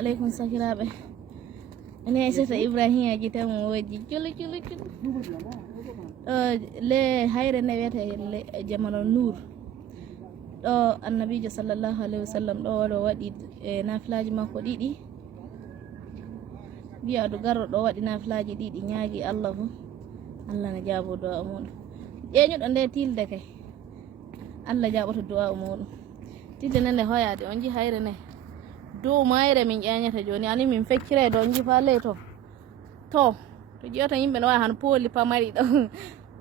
alaikum sakiraɓe. Ene Aissata Ibrahima jitan mo woji culu ɗo le hayre nde wiyete Jamalal Nour ɗo annabijo sallllahu alayhi wa sallam ɗo oɗo waɗi nafilaji makko ɗiɗi wiya ɗo garɗo ɗo waɗi nafilaji ɗiɗi ñaagui Allah fo Allah ne jaabo du'a muɗum ƴeñuɗo nde tilde kay Allah jaɓoto du'a muɗum tilde nde hoyade on ji hayre nde dow mayre min ƴeñata joni ani min feccire ɗo jifa ley to ƴewta yimɓe no wawi han pooli pamari ɗo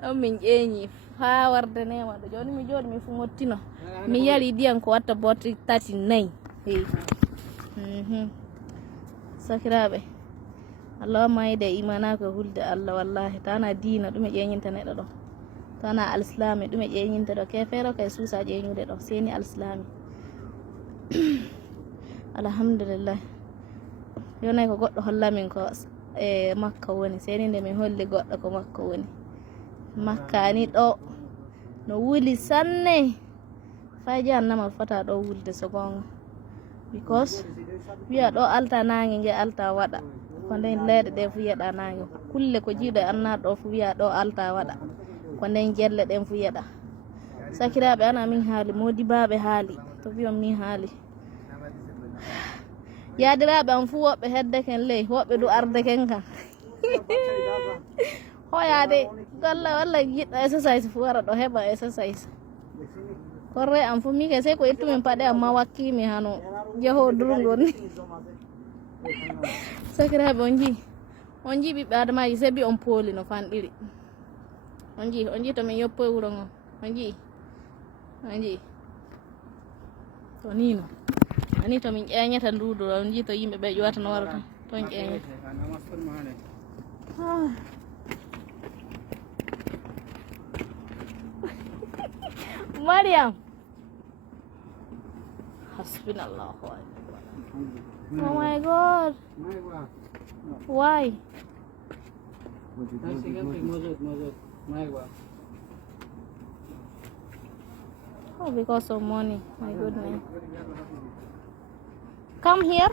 ɗon min ƴeeñi ha warde nema ɗo joni mi jooɗi mi fu mottino mi yari ndiyam ko watta botti 39 sakiraɓe Allah mayde imanako hulde Allah wallahi tana dina ɗume ƴeñinta neɗɗo ɗo tana alislami ɗume ƴeñinta ɗo ke feere kay suusa ƴeñude ɗo seni alislami alhamdulillah yonay ko goɗɗo hollamin ko makka woni seni nde min holli goɗɗo ko makka woni makka ni ɗo no wuli sanne fay jahannama fota ɗo wulde so gonga because wiya ɗo alta nangue ngue alta waɗa ko nden leeɗe ɗe fu yeɗa nangue kulle ko jiiɗo e annaɗo ɗo fu wiya ɗo alta waɗa ko nden jelle ɗen fu yeɗa sakiraɓe ana min haali modibaɓe haali to wiyon min haali yaadiraɓe am fu woɓɓe heddeken ley woɓɓe du ardeken kam hoyade walla jiɗɗo exercise fu wara ɗo heɓa exercise korre am fu mike sey ko ittumin paɗe amma wakkimi hano jeho durgol ni sakiraɓe on ji ɓiɓɓe adamaji sey bi on pooli no fanɗiri on ji to min yoppoy wuro ngon on ji to nino ani to min ƴeñata ndudu on ji to yimɓe ɓe ƴuwata no warata ton ƴeñata Mariam hasbunallahu wa ni'mal wakeel. Oh my god, why? Oh, because of money. My goodness. Come here.